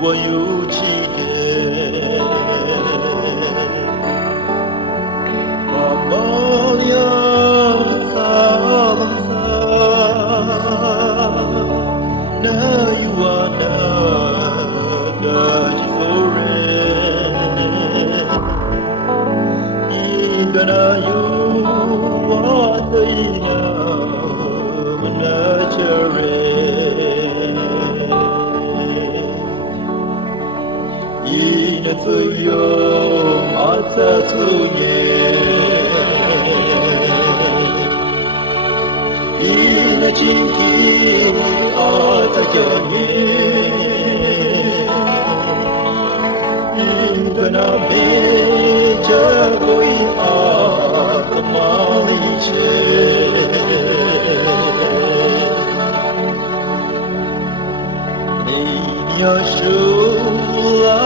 我有几天，把毛粮撒撒，那有我那个几口人，一个那有我的那那这人。Inatuyo atatunye Inachinki atajanye Ingana meja koi akamaliche Niya shula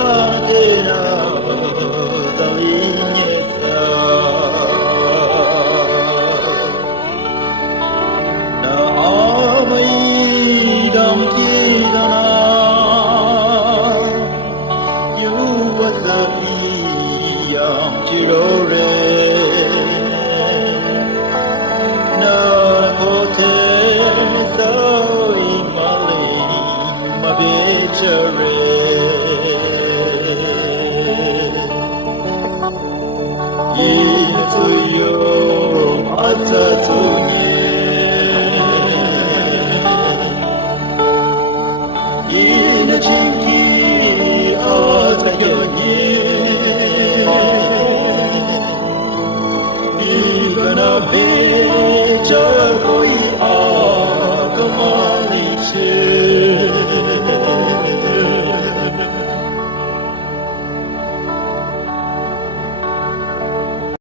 Into your